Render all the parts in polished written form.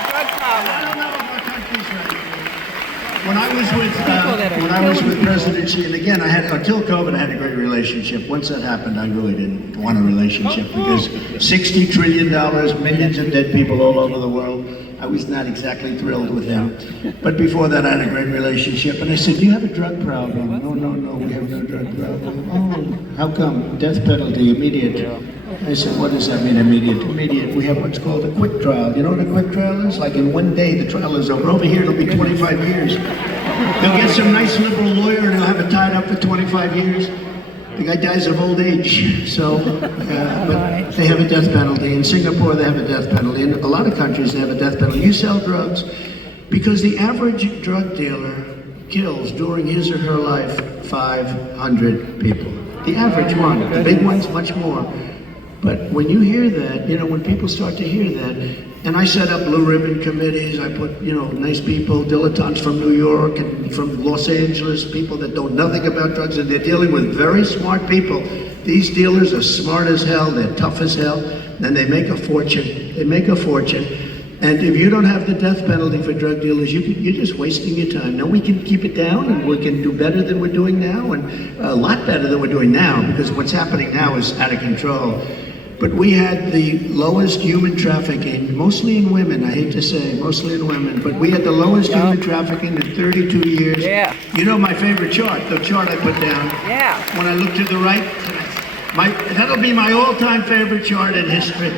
the drug problem. I don't know if our country's ready. When I was with President Xi, and again, until COVID, I had a great relationship. Once that happened, I really didn't want a relationship because $60 trillion, millions of dead people all over the world. I was not exactly thrilled with him. But before that, I had a great relationship. And I said, do you have a drug problem? No, we have no drug problem. Oh, how come? Death penalty, immediate. I said, what does that mean, immediate? Immediate. We have what's called a quick trial. You know what a quick trial is? Like in one day, the trial is over. Over here, it'll be 25 years. They'll get some nice liberal lawyer and they'll have it tied up for 25 years. The guy dies of old age, so, but they have a death penalty. In Singapore, they have a death penalty. In a lot of countries, they have a death penalty. You sell drugs because the average drug dealer kills during his or her life 500 people. The average one, the big ones, much more. But when you hear that, when people start to hear that, and I set up blue ribbon committees, I put, nice people, dilettantes from New York and from Los Angeles, people that know nothing about drugs, and they're dealing with very smart people. These dealers are smart as hell, they're tough as hell, and they make a fortune. And if you don't have the death penalty for drug dealers, you're just wasting your time. Now we can keep it down, and we can do better than we're doing now, and a lot better than we're doing now, because what's happening now is out of control. But we had the lowest human trafficking, mostly in women, I hate to say, mostly in women, but we had the lowest human trafficking in 32 years. Yeah. You know my favorite chart, the chart I put down. Yeah. When I look to the right, that'll be my all-time favorite chart in history.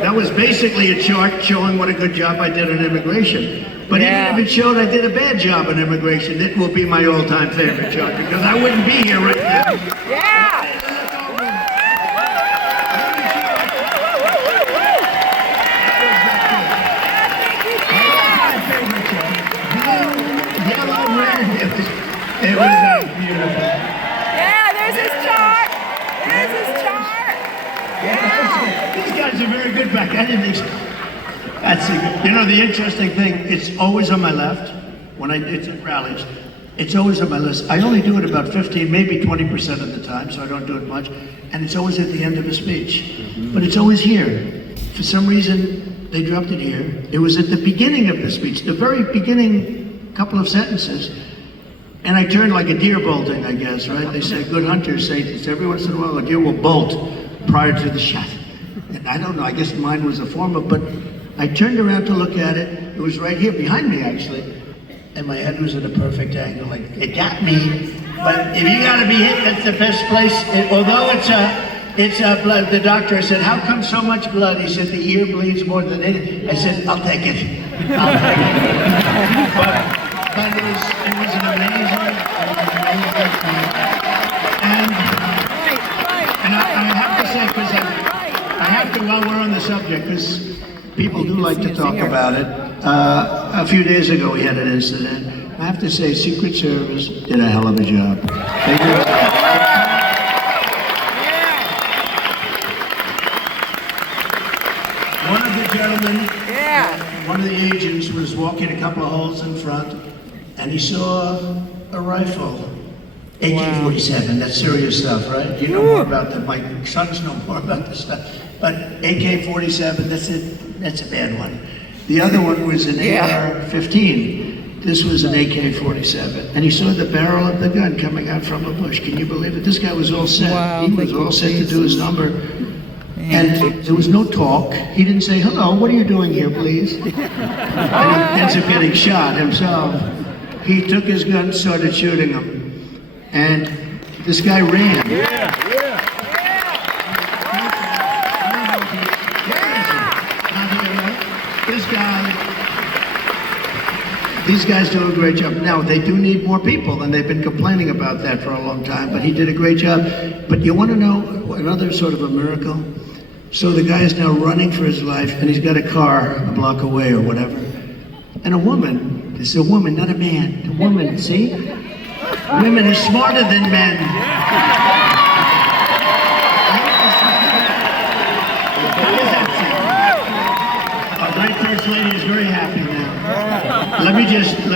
That was basically a chart showing what a good job I did on immigration. But even if it showed I did a bad job on immigration, it will be my all-time favorite chart because I wouldn't be here right now. Yeah. It was beautiful. Yeah, there's his chart. Yeah. These guys are very good back. I didn't expect. That's the interesting thing. It's always on my left when it's at rallies. It's always on my list. I only do it about 15, maybe 20% of the time, so I don't do it much. And it's always at the end of a speech. But it's always here. For some reason, they dropped it here. It was at the beginning of the speech, the very beginning couple of sentences. And I turned like a deer bolting, I guess, right? They say good hunters say this. Every once in a while, a deer will bolt prior to the shot. And I don't know, I guess mine was a form of, but I turned around to look at it. It was right here behind me, actually. And my head was at a perfect angle. Like, it got me. But if you gotta be hit, that's the best place. Although it's blood. The doctor said, how come so much blood? He said, the ear bleeds more than anything. I said, I'll take it. But it was an amazing thing. And I have to say, because I have to, while we're on the subject, because people do like to talk about it. A few days ago we had an incident. I have to say, Secret Service did a hell of a job. They did. One of the gentlemen, one of the agents was walking a couple of holes in front, and he saw a rifle, AK-47, that's serious stuff, right? You know more about that, my sons know more about this stuff. But AK-47, that's a bad one. The other one was an AR-15. This was an AK-47. And he saw the barrel of the gun coming out from a bush. Can you believe it? This guy was all set. Wow, he was all set to do his number. And there was no talk. He didn't say, hello, what are you doing here, please? And he ends up getting shot himself. He took his gun and started shooting him. And this guy ran. These guys do a great job. Now, they do need more people, and they've been complaining about that for a long time, but he did a great job. But you want to know another sort of a miracle? So the guy is now running for his life, and he's got a car a block away or whatever. And a woman, this is a woman, not a man, a woman, see? Women are smarter than men. Our great first lady is very happy now. Let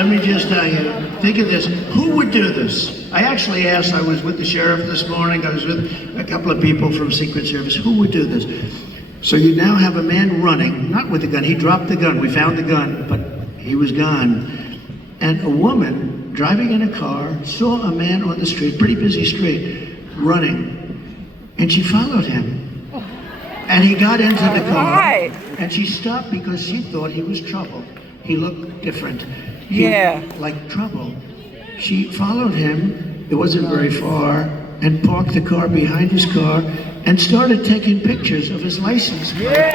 me just tell you, think of this, who would do this? I actually asked, I was with the sheriff this morning, I was with a couple of people from Secret Service, who would do this? So you now have a man running, not with a gun. He dropped the gun. We found the gun, but he was gone. And a woman driving in a car saw a man on the street, pretty busy street, running, and she followed him. And he got into the car, and she stopped because she thought he was trouble. He looked different. Like trouble. She followed him, it wasn't very far, and parked the car behind his car and started taking pictures of his license plate.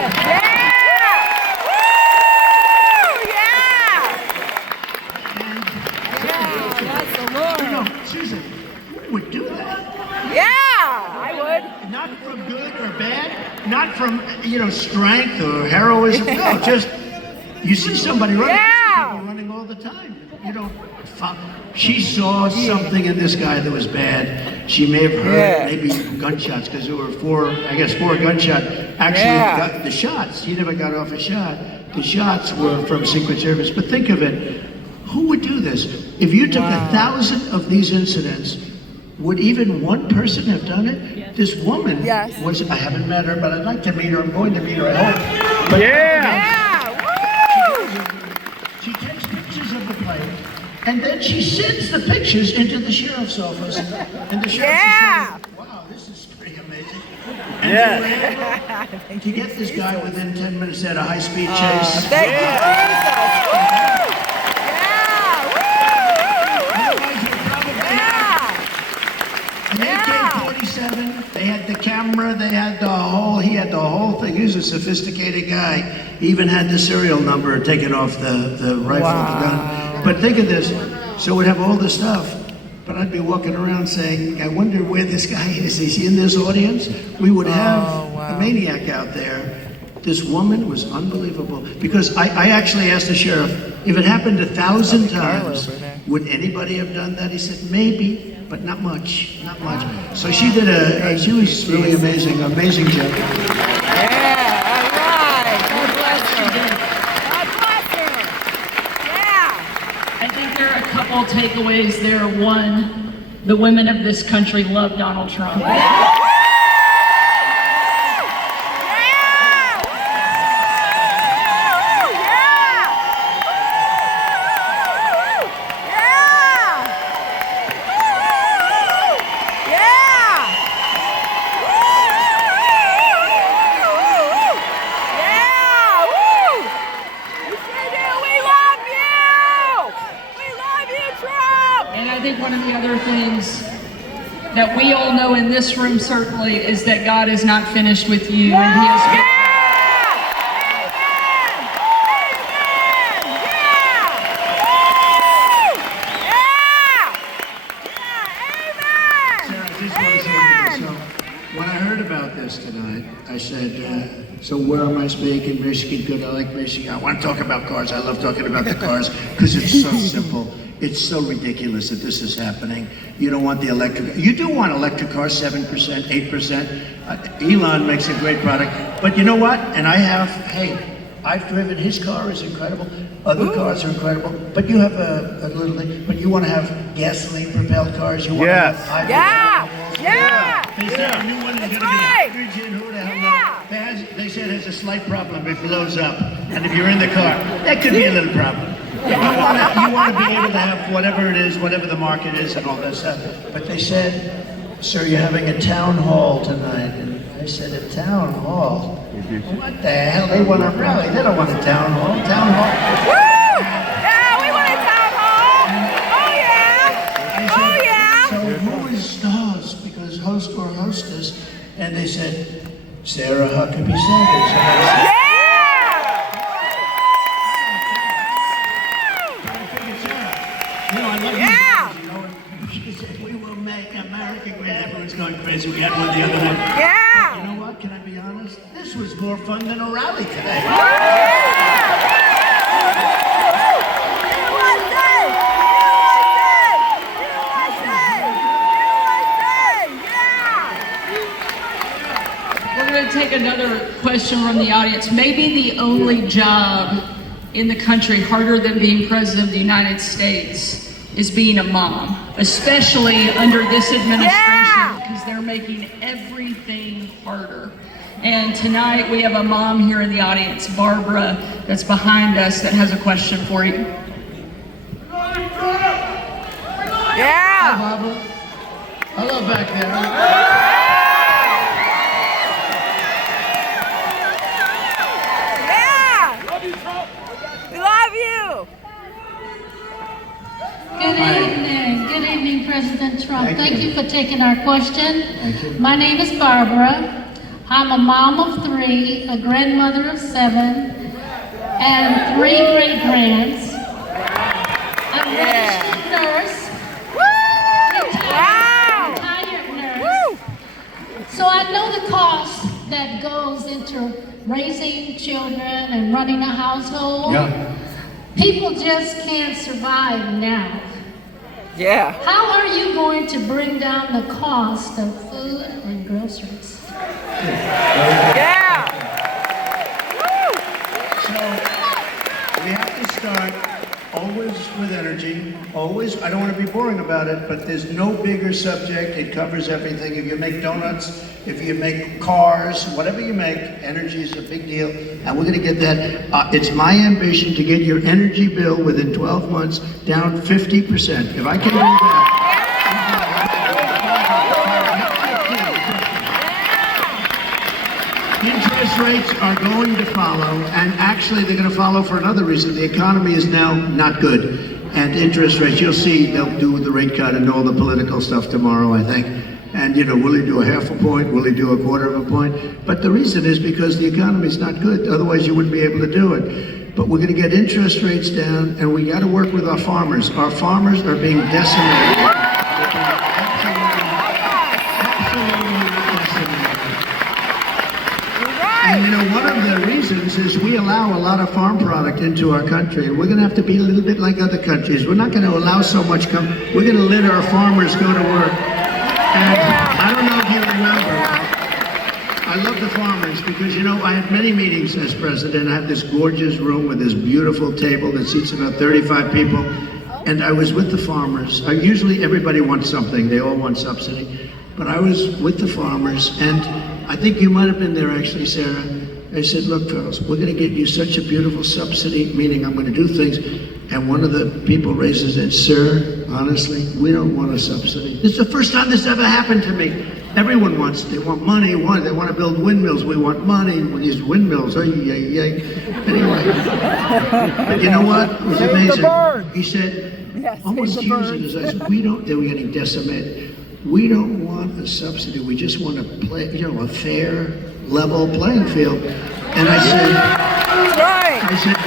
Susan, who would do that? I would. Not from good or bad, not from, strength or heroism. No, just, you see somebody running, people running all the time. She saw something in this guy that was bad. She may have heard maybe gunshots, because there were four gunshots. Actually, got the shots. He never got off a shot. The shots were from Secret Service. But think of it, who would do this? If you took 1,000 of these incidents, would even one person have done it? Yes. This woman was, I haven't met her, but I'd like to meet her. I'm going to meet her, I hope. But she takes pictures of the plate, and then she sends the pictures into the sheriff's office. And the sheriff's is saying, wow, this is pretty amazing. And they were able to get this guy within 10 minutes. They had a high-speed chase. Thank you, They had the camera, he had the whole thing. He was a sophisticated guy. He even had the serial number taken off the rifle, the gun. But think of this, so we'd have all this stuff, but I'd be walking around saying, I wonder where this guy is. Is he in this audience? We would have a maniac out there. This woman was unbelievable, because I actually asked the sheriff, if it happened 1,000 times, would anybody have done that? He said, maybe, but not much, not much. So she did she was really amazing job. all right. God bless her. God bless her. I think there are a couple takeaways there. One, the women of this country love Donald Trump. I think one of the other things that we all know in this room certainly is that God is not finished with you, and He has When I heard about this tonight, I said, so where am I speaking? Michigan, good, I like Michigan. I want to talk about cars. I love talking about the cars because it's so simple. It's so ridiculous that this is happening. You don't want the electric, you do want electric cars, 7%, 8%. Elon makes a great product, but you know what? And I've driven, his car is incredible. Other cars are incredible, but you have a little thing, but you want to have gasoline propelled cars. You want to have hybrid. They said a new one is going to be hydrogen. Who the hell knows? They said it has a slight problem if it blows up, and if you're in the car, that could be a little problem. You want to be able to have whatever it is, whatever the market is, and all that stuff. But they said, sir, you're having a town hall tonight. And I said, a town hall? What the hell? They want a rally. They don't want a town hall. Town hall. Woo! Yeah, we want a town hall. Oh, yeah. So who is the host? Because host or hostess. And they said, Sarah Huckabee Sanders. We will make America great. Everyone's going crazy. We had one the other night. Yeah. You know what? Can I be honest? This was more fun than a rally today. We're going to take another question from the audience. Maybe the only job in the country harder than being president of the United States is being a mom, especially under this administration, because they're making everything harder. And tonight we have a mom here in the audience, Barbara, that's behind us, that has a question for you. Yeah. Barbara. Hello back there. Yeah. We love you. Good evening, President Trump. Thank Thank you. you for taking our question. Thank you. My name is Barbara. I'm a mom of 3, a grandmother of 7, and 3 great-grands. I'm a registered nurse, Wow. retired nurse. Woo. So I know the cost that goes into raising children and running a household. Yeah. People just can't survive now. Yeah. How are you going to bring down the cost of food and groceries? Yeah. Woo. So we have to start always with energy. Always, I don't want to be boring about it, but there's no bigger subject. It covers everything. If you make donuts, if you make cars, whatever you make, energy is a big deal. And we're going to get that. It's my ambition to get your energy bill within 12 months down 50%. If I can do that. Interest rates are going to follow, and actually they're going to follow for another reason. The economy is now not good, and interest rates, you'll see they'll do the rate cut and all the political stuff tomorrow, I think. And, you know, will he do a half a point? Will he do a quarter of a point? But the reason is because the economy is not good. Otherwise, you wouldn't be able to do it. But we're going to get interest rates down, and we got to work with our farmers. Our farmers are being decimated. And you know, one of the reasons is we allow a lot of farm product into our country, and we're going to have to be a little bit like other countries. We're not going to allow so much we're going to let our farmers go to work. And I don't know if you remember, I love the farmers because, you know, I have many meetings as president. I have this gorgeous room with this beautiful table that seats about 35 people. And I was with the farmers. Usually everybody wants something. They all want subsidy. But I was with the farmers, and I think you might have been there actually, Sarah. I said, look, fellas, we're going to get you such a beautiful subsidy, meaning I'm going to do things. And one of the people raises it, sir, honestly, we don't want a subsidy. This is the first time this ever happened to me. Everyone wants, they want money, they want to build windmills. We want money with these windmills. Anyway, but you know what? It was amazing. He said, almost accusing us. I said, they were getting decimated. We don't want a subsidy. We just want to play, you know, a fair, level playing field. And I said,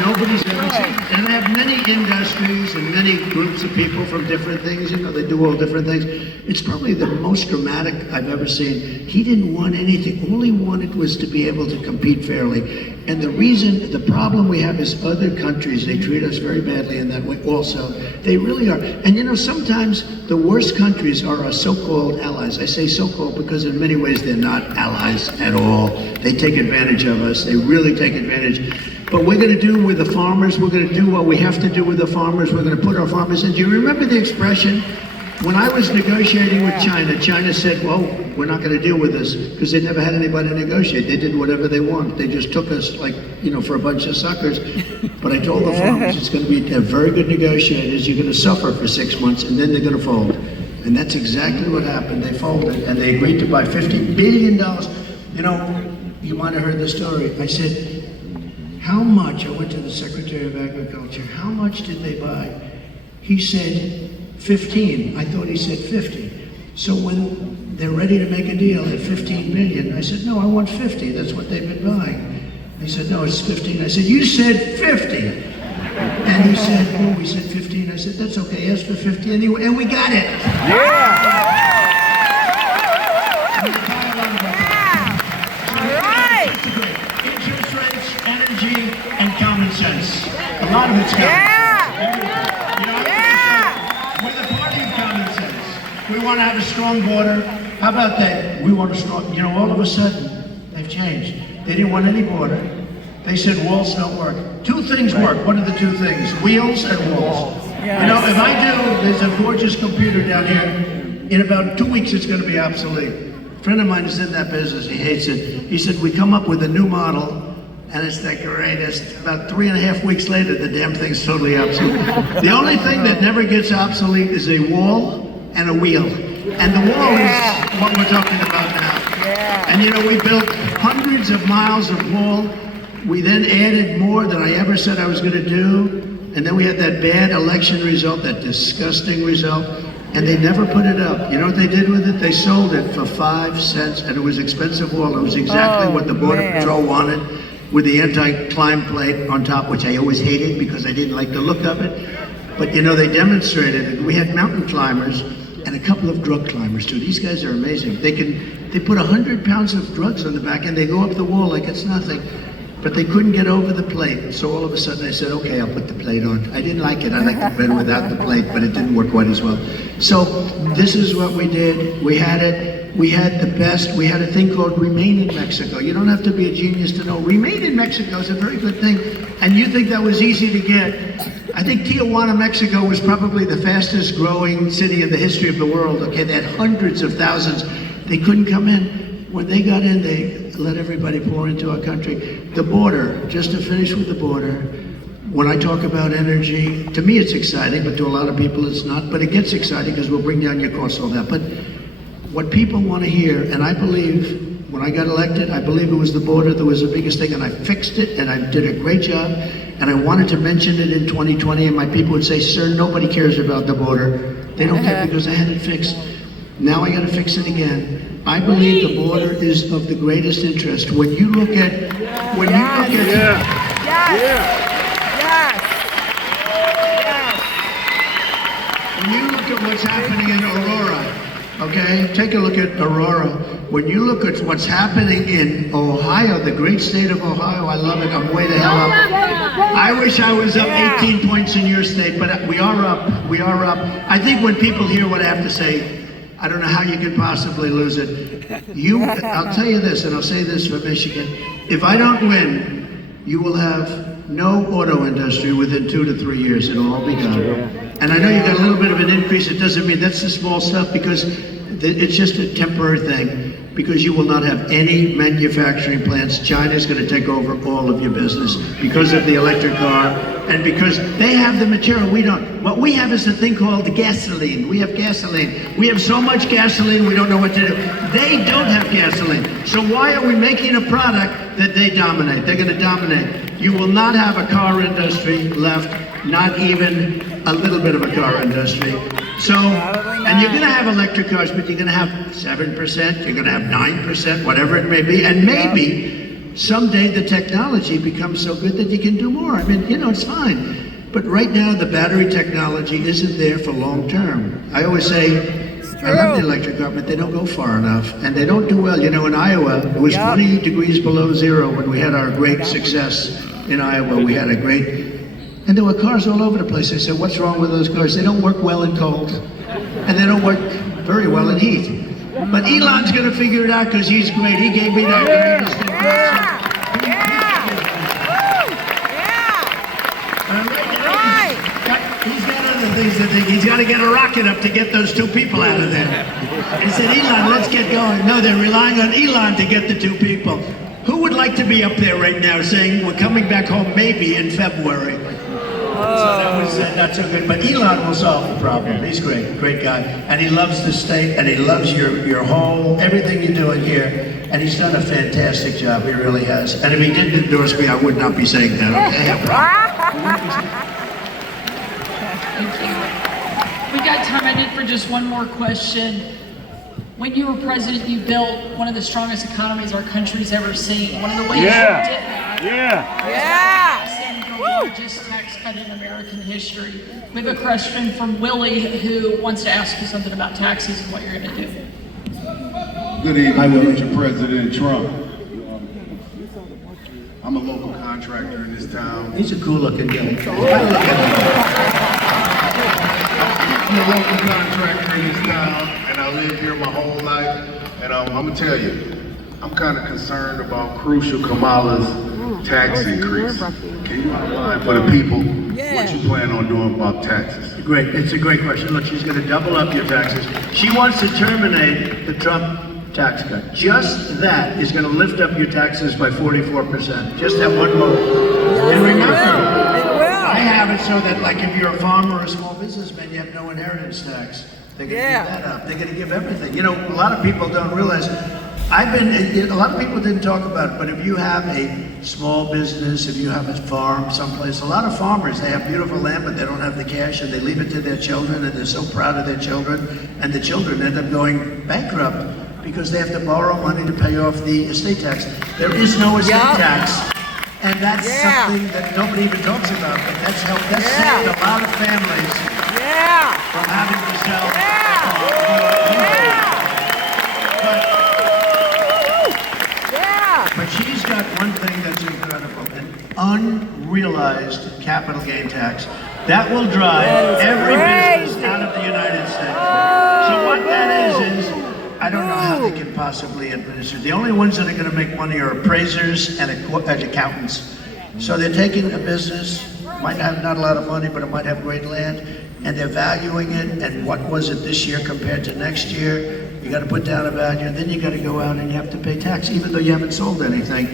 nobody's ever seen. And I have many industries and many groups of people from different things. You know, they do all different things. It's probably the most dramatic I've ever seen. He didn't want anything. All he wanted was to be able to compete fairly. And the problem we have is other countries, they treat us very badly in that way also. They really are. And you know, sometimes the worst countries are our so-called allies. I say so-called because in many ways they're not allies at all. They take advantage of us. They really take advantage. But we're going to do with the farmers. We're going to do what we have to do with the farmers. We're going to put our farmers in. Do you remember the expression? When I was negotiating with China, China said, well, we're not going to deal with this because they never had anybody to negotiate. They did whatever they want. They just took us like, you know, for a bunch of suckers. But I told the farmers it's going to be very good negotiators. You're going to suffer for 6 months and then they're going to fold. And that's exactly what happened. They folded and they agreed to buy $50 billion. You know, you might have heard the story. I said, how much? I went to the Secretary of Agriculture. How much did they buy? He said 15. I thought he said 50. So when they're ready to make a deal at 15 million, I said, no, I want 50. That's what they've been buying. He said, no, it's 15. I said, you said 50. And he said, oh, we said 15. I said, that's okay. Ask for 50 anyway. And we got it. Interest rates, energy, and common sense. A lot of it's common sense. You know, we're the party of common sense. We want to have a strong border. How about that? We want a strong, you know, all of a sudden, they've changed. They didn't want any border. They said walls don't work. Two things work. What are the two things? Wheels and walls. You know, if I do, there's a gorgeous computer down here. In about 2 weeks, it's going to be obsolete. A friend of mine is in that business, he hates it. He said, we come up with a new model, and it's the greatest. About 3.5 weeks later, the damn thing's totally obsolete. The only thing that never gets obsolete is a wall and a wheel. And the wall is what we're talking about now. And you know, we built hundreds of miles of wall. We then added more than I ever said I was gonna do. And then we had that bad election result, that disgusting result. And they never put it up. You know what they did with it? They sold it for 5 cents, and it was expensive wall. It was exactly what the Border Patrol wanted, with the anti-climb plate on top, which I always hated because I didn't like the look of it. But you know, they demonstrated it. We had mountain climbers and a couple of drug climbers too. These guys are amazing. They put 100 pounds of drugs on the back and they go up the wall like it's nothing. But they couldn't get over the plate. So all of a sudden I said, okay, I'll put the plate on. I didn't like it. I liked it better without the plate, but it didn't work quite as well. So this is what we did. We had it. We had the best. We had a thing called Remain in Mexico. You don't have to be a genius to know. Remain in Mexico is a very good thing. And you think that was easy to get. I think Tijuana, Mexico was probably the fastest growing city in the history of the world. Okay, they had hundreds of thousands. They couldn't come in. When they got in, they let everybody pour into our country. The border, just to finish with the border, when I talk about energy, to me it's exciting, but to a lot of people it's not. But it gets exciting because we'll bring down your costs, all that. But what people want to hear, and I believe, when I got elected, I believe it was the border that was the biggest thing, and I fixed it, and I did a great job, and I wanted to mention it in 2020, and my people would say, sir, nobody cares about the border. They don't care because I had it fixed. Now I got to fix it again. I believe the border is of the greatest interest. When you look at, when you look at what's happening in Aurora, okay? Take a look at Aurora. When you look at what's happening in Ohio, the great state of Ohio, I love it. I'm way the hell up. I wish I was up 18 points in your state, but we are up. We are up. I think when people hear what I have to say, I don't know how you could possibly lose it. I'll tell you this, and I'll say this for Michigan. If I don't win, you will have no auto industry within 2 to 3 years. It'll all be gone. And I know you got a little bit of an increase. It doesn't mean that's the small stuff, because it's just a temporary thing, because you will not have any manufacturing plants. China's going to take over all of your business because of the electric car, and because they have the material we don't. What we have is a thing called gasoline. We have gasoline. We have so much gasoline we don't know what to do. They don't have gasoline. So why are we making a product that they dominate? They're going to dominate. You will not have a car industry left, not even a little bit of a car industry. So, and you're going to have electric cars, but you're going to have 7%, you're going to have 9%, whatever it may be, and maybe someday the technology becomes so good that you can do more. I mean, you know, it's fine. But right now, the battery technology isn't there for long term. I always say, I love the electric car, but they don't go far enough, and they don't do well. You know, in Iowa, it was 20 degrees below zero when we had our great success in Iowa. We had a great. And there were cars all over the place. I said, what's wrong with those cars? They don't work well in cold, and they don't work very well in heat. But Elon's going to figure it out because he's great. He gave me that greatest advice. He's got other things to think. He's got to get a rocket up to get those 2 people out of there. He said, Elon, let's get going. No, they're relying on Elon to get the 2 people. Who would like to be up there right now saying, we're coming back home maybe in February? So that was not so good. But Elon will solve the problem. He's great, great guy. And he loves the state, and he loves your whole, everything you're doing here. And he's done a fantastic job, he really has. And if he didn't endorse me, I would not be saying that, okay? Thank you. We got time, I think, for just one more question. When you were president, you built one of the strongest economies our country's ever seen. One of the ways you did that. The largest tax cut in American history. We have a question from Willie, who wants to ask you something about taxes and what you're going to do. Good evening, Mr. President Trump. I'm a local contractor in this town. He's a cool-looking guy. I'm a local contractor in this town, and I live here my whole life. And I'm gonna tell you, I'm kind of concerned about crucial Kamala's tax increase. Can you outline for the people what you plan on doing about taxes? Great, it's a great question. Look, she's going to double up your taxes. She wants to terminate the Trump tax cut. Just that is going to lift up your taxes by 44%. Just that one vote. And remember, I have it so that, like, if you're a farmer or a small businessman, you have no inheritance tax. They're going to give that up. They're going to give everything. You know, a lot of people don't realize. A lot of people didn't talk about it, but if you have a small business, if you have a farm someplace, a lot of farmers, they have beautiful land, but they don't have the cash, and they leave it to their children, and they're so proud of their children, and the children end up going bankrupt because they have to borrow money to pay off the estate tax. There is no estate tax, and that's something that nobody even talks about, but that's saved a lot of families from having to sell But she's got one thing that's incredible, an unrealized capital gain tax. That will drive every business out of the United States. So what that is I don't know how they can possibly administer. The only ones that are going to make money are appraisers and accountants. So they're taking a business, might have not a lot of money, but it might have great land, and they're valuing it, and what was it this year compared to next year? You got to put down a value, and then you got to go out and you have to pay tax, even though you haven't sold anything.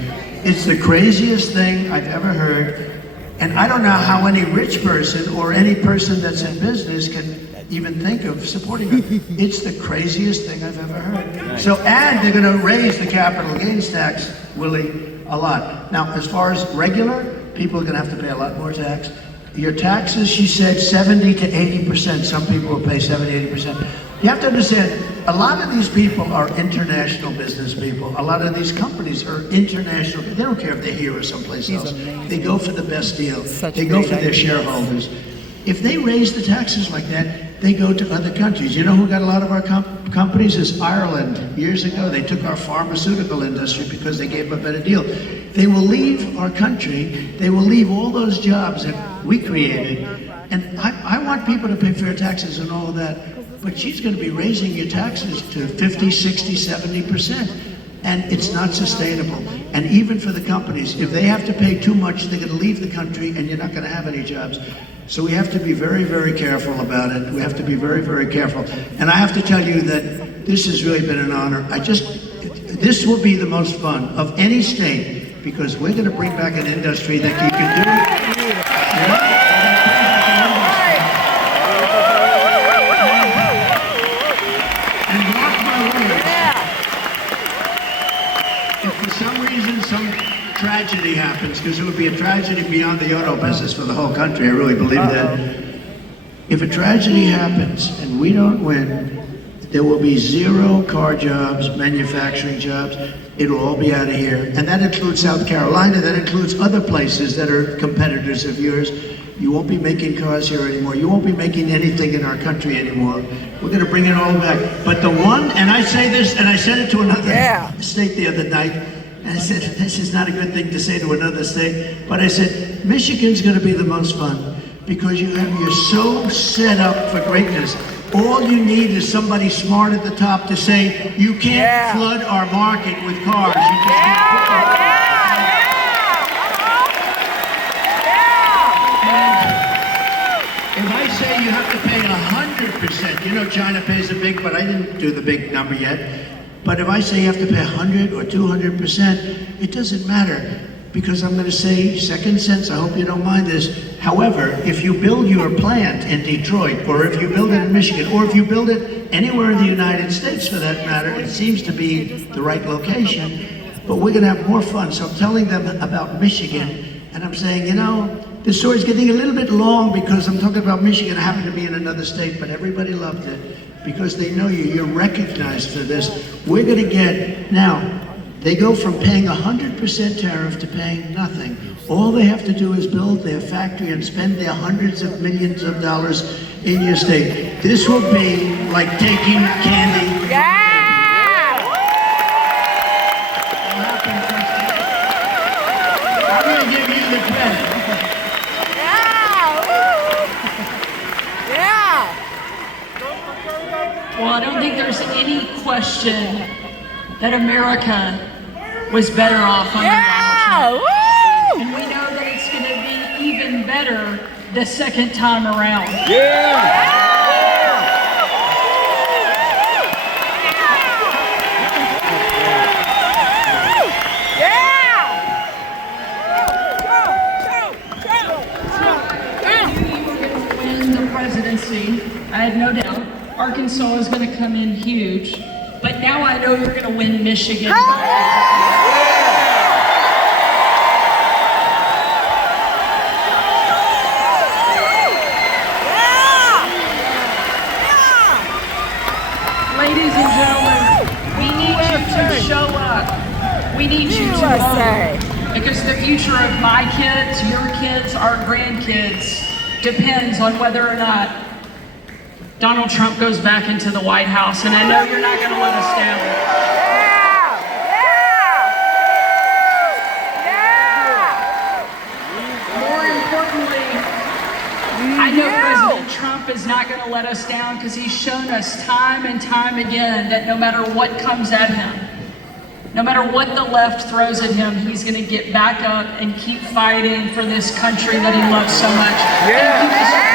It's the craziest thing I've ever heard, and I don't know how any rich person or any person that's in business can even think of supporting it. It's the craziest thing I've ever heard. So, and they're going to raise the capital gains tax, Willie, a lot. Now, as far as regular, people are going to have to pay a lot more tax. Your taxes, she said, 70 to 80%. Some people will pay 70, 80%. You have to understand, a lot of these people are international business people. A lot of these companies are international. They don't care if they're here or someplace else. They go for the best deal. They go for their shareholders. If they raise the taxes like that, they go to other countries. You know who got a lot of our companies? Is Ireland. Years ago, they took our pharmaceutical industry because they gave them a better deal. They will leave our country. They will leave all those jobs that we created. And I want people to pay fair taxes and all of that. But she's going to be raising your taxes to 50, 60, 70%. And it's not sustainable. And even for the companies, if they have to pay too much, they're going to leave the country and you're not going to have any jobs. So we have to be very, very careful about it. We have to be very, very careful. And I have to tell you that this has really been an honor. This will be the most fun of any state because we're going to bring back an industry that you can do. You know? Tragedy happens, because it would be a tragedy beyond the auto business for the whole country. I really believe that. If a tragedy happens and we don't win, there will be 0 car jobs, manufacturing jobs. It'll all be out of here. And that includes South Carolina. That includes other places that are competitors of yours. You won't be making cars here anymore. You won't be making anything in our country anymore. We're going to bring it all back. But the one, and I say this, and I said it to another state the other night, and I said, this is not a good thing to say to another state, but I said, Michigan's going to be the most fun because you're so set up for greatness. All you need is somebody smart at the top to say, you can't flood our market with cars. You just can't put And if I say you have to pay 100%, you know China pays a big, but I didn't do the big number yet. But if I say you have to pay 100 or 200%, it doesn't matter because I'm going to say second sense. I hope you don't mind this. However, if you build your plant in Detroit, or if you build it in Michigan, or if you build it anywhere in the United States for that matter, it seems to be the right location. But we're going to have more fun. So I'm telling them about Michigan, and I'm saying, you know, the story's getting a little bit long because I'm talking about Michigan. I happen to be in another state, but everybody loved it. Because they know you're recognized for this. We're going to get, now, they go from paying 100% tariff to paying nothing. All they have to do is build their factory and spend their hundreds of millions of dollars in your state. This will be like taking candy. I'm going to give you the credit. Well, I don't think there's any question that America was better off under Donald Trump. And we know that it's going to be even better the second time around. obviously, I had no doubt, Arkansas is going to come in huge. But now I know you're going to win Michigan. Ladies and gentlemen, we need you to show up. We need you to vote. Because the future of my kids, your kids, our grandkids depends on whether or not Donald Trump goes back into the White House. And I know you're not going to let us down. More importantly, I know President Trump is not going to let us down because he's shown us time and time again that no matter what comes at him, no matter what the left throws at him, he's going to get back up and keep fighting for this country that he loves so much. Thank you.